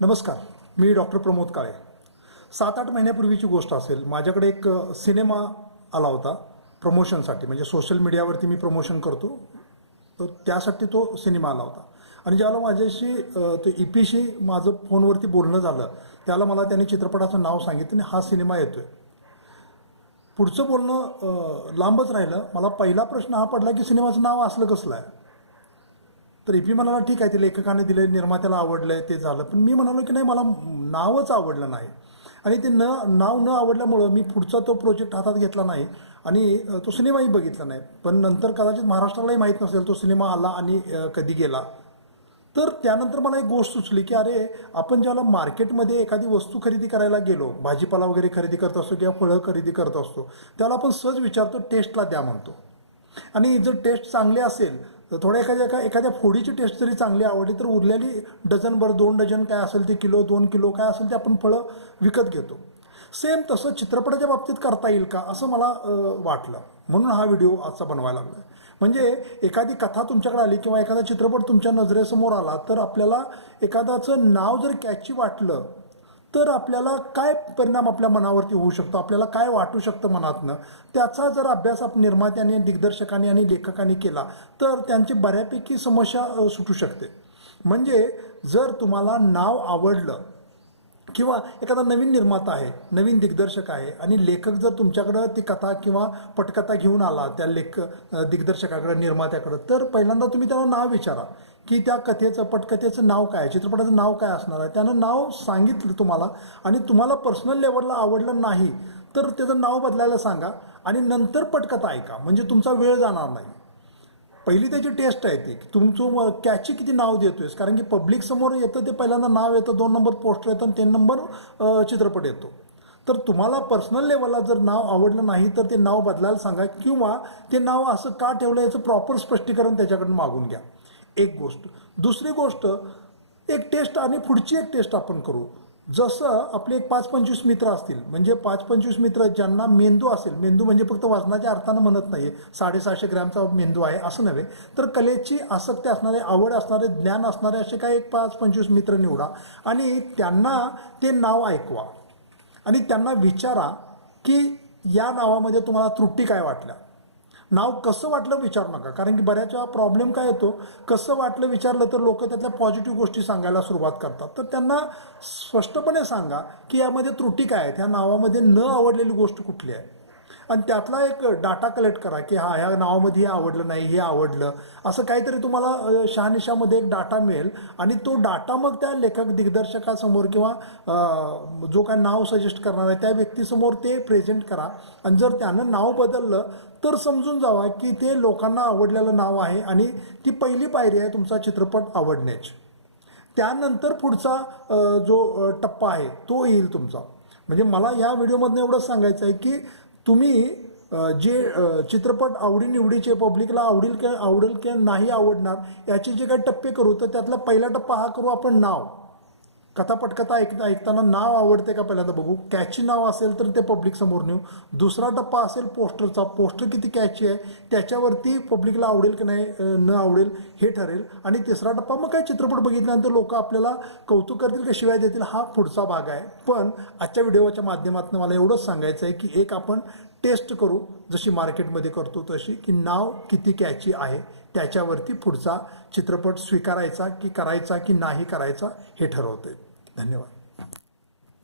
नमस्कार मी डॉक्टर प्रमोद काळे. सात आठ महिन्यापूर्वीची गोष्ट असेल माझ्याकडे एक सिनेमा आला होता प्रमोशनसाठी. म्हणजे सोशल मीडियावरती मी प्रमोशन करतो तर त्यासाठी तो सिनेमा आला होता. आणि ज्यावेळेला माझ्याशी तो ते ई पीशी माझं फोनवरती बोलणं झालं त्याला मला त्याने चित्रपटाचं नाव सांगितलं आणि हा सिनेमा येतोय. पुढचं बोलणं लांबच राहिलं. मला पहिला प्रश्न हा पडला की सिनेमाचं नाव असलं कसलं आहे? तर इपी म्हणाला ठीक आहे ते लेखकाने दिले निर्मात्याला आवडलं आहे ते झालं. पण मी म्हणालो की नाही मला नावच आवडलं नाही. आणि ते न नाव न आवडल्यामुळं मी पुढचा तो प्रोजेक्ट हातात घेतला नाही आणि तो सिनेमाही बघितला नाही. पण नंतर कदाचित महाराष्ट्रालाही माहीत नसेल तो सिनेमा आला आणि कधी गेला. तर त्यानंतर मला एक गोष्ट सुचली की अरे आपण ज्याला मार्केटमध्ये एखादी वस्तू खरेदी करायला गेलो भाजीपाला वगैरे खरेदी करत असतो किंवा फळं खरेदी करत असतो त्याला आपण सहज विचारतो टेस्टला द्या म्हणतो. आणि जर टेस्ट चांगले असेल तर थोड्या एखाद्या एका एखाद्या फोडीची टेस्ट जरी चांगली आवडली तर उरलेली डझनभर दोन डझन काय असेल ते किलो दोन किलो काय असेल ते आपण फळं विकत घेतो. सेम तसं चित्रपटाच्या बाबतीत करता येईल का असं मला वाटलं. म्हणून हा व्हिडिओ आजचा बनवायला लागला म्हणजे एखादी कथा तुमच्याकडे आली किंवा एखादा चित्रपट तुमच्या नजरेसमोर आला तर आपल्याला एखाद्याचं नाव जर कॅची वाटलं तर आपल्याला काय परिणाम आपल्या मनावरती होऊ शकतो? आपल्याला काय वाटू शकतं मनातनं? त्याचा जर अभ्यास आप निर्मात्याने दिग्दर्शकाने आणि लेखकांनी केला तर त्यांची बऱ्यापैकी समस्या सुटू शकते. म्हणजे जर तुम्हाला नाव आवडलं किंवा एखादा नवीन निर्माता आहे नवीन दिग्दर्शक आहे आणि लेखक जर तुमच्याकडं ती कथा किंवा पटकथा घेऊन आला त्या लेख दिग्दर्शकाकडं निर्मात्याकडं तर पहिल्यांदा तुम्ही त्याला नाव विचारा. की त्या कथेचं पटकथेचं नाव काय आहे? चित्रपटाचं नाव काय असणार आहे? त्यानं नाव सांगितलं तुम्हाला आणि तुम्हाला पर्सनल लेवलला आवडलं नाही तर त्याचं नाव बदलायला सांगा आणि नंतर पटकथा ऐका. म्हणजे तुमचा वेळ जाणार नाही. पहिली त्याची टेस्ट आहे ती. की तुमचं कॅची किती नाव देतोयस? कारण की पब्लिक समोर येतं ते पहिल्यांदा नाव येतं दोन नंबर पोस्टर येतं आणि तीन नंबर चित्रपट येतो. तर तुम्हाला पर्सनल लेवलला जर नाव आवडलं नाही तर ते नाव बदलायला सांगा किंवा ते नाव असं का ठेवलं याचं प्रॉपर स्पष्टीकरण त्याच्याकडून मागून घ्या. एक गोष्ट. दुसरी गोष्ट एक टेस्ट आणि पुढची एक टेस्ट आपण करू. जसं आपले एक पाच पंचवीस मित्र असतील म्हणजे पाच पंचवीस मित्र ज्यांना मेंदू असेल मेंदू म्हणजे फक्त वजनाच्या अर्थानं म्हणत नाही आहे साडेसहाशे ग्रॅमचा मेंदू आहे असं नव्हे तर कलेची आसक्ती असणारे आवड असणारे ज्ञान असणारे असे काही एक पाच पंचवीस मित्र निवडा आणि त्यांना ते नाव ऐकवा. आणि त्यांना विचारा की या नावामध्ये तुम्हाला त्रुटी काय वाटल्या. नाव कसं वाटलं विचारू नका. कारण की बऱ्याच वेळा प्रॉब्लेम काय येतो? कसं वाटलं विचारलं तर लोक त्यातल्या पॉझिटिव्ह गोष्टी सांगायला सुरुवात करतात. तर त्यांना स्पष्टपणे सांगा की यामध्ये त्रुटी काय आहेत? ह्या नावामध्ये न आवडलेली गोष्ट कुठली आहे? आणि त्यातला एक डाटा कलेक्ट करा की हा ह्या नावामध्ये हे आवडलं नाही हे आवडलं. असं काहीतरी तुम्हाला शहानिशामध्ये एक डाटा मिळेल आणि तो डाटा मग त्या लेखक दिग्दर्शकासमोर किंवा जो काय नाव सजेस्ट करणार आहे त्या व्यक्तीसमोर ते प्रेझेंट करा. आणि जर त्यानं नाव बदललं तर समजून जावा की ते लोकांना आवडलेलं नाव आहे आणि ती पहिली पायरी आहे तुमचा चित्रपट आवडण्याची. त्यानंतर पुढचा जो टप्पा आहे तो येईल तुमचा. म्हणजे मला या व्हिडिओमधनं एवढंच सांगायचं आहे की तुम्ही जे चित्रपट आवडीनिवडीचे पब्लिकला आवडील की आवडेल किंवा नाही आवडणार याचे जे काही टप्पे करू तर त्यातला पहिला टप्पा हा करू आपण नाव. कथापटकथा ऐकता ऐकताना नाव आवडते का पहिल्यांदा बघू? कॅची नाव असेल तर ते पब्लिक समोर नेऊ. दुसरा टप्पा असेल पोस्टरचा पोस्टर किती कॅची आहे त्याच्यावरती पब्लिकला आवडेल की नाही न आवडेल हे ठरेल. आणि तिसरा टप्पा मग काय चित्रपट बघितल्यानंतर लोक आपल्याला कौतुक करतील का शिवाय देतील? हा पुढचा भाग आहे. पण आजच्या व्हिडिओच्या माध्यमातून मला एवढंच सांगायचं आहे की एक आपण टेस्ट करू जशी मार्केटमध्ये करतो तशी की नाव किती कॅची आहे. त्याच्यावरती पुढचा चित्रपट स्वीकारायचा की करायचा की नाही करायचा हे ठरवते धन्यवाद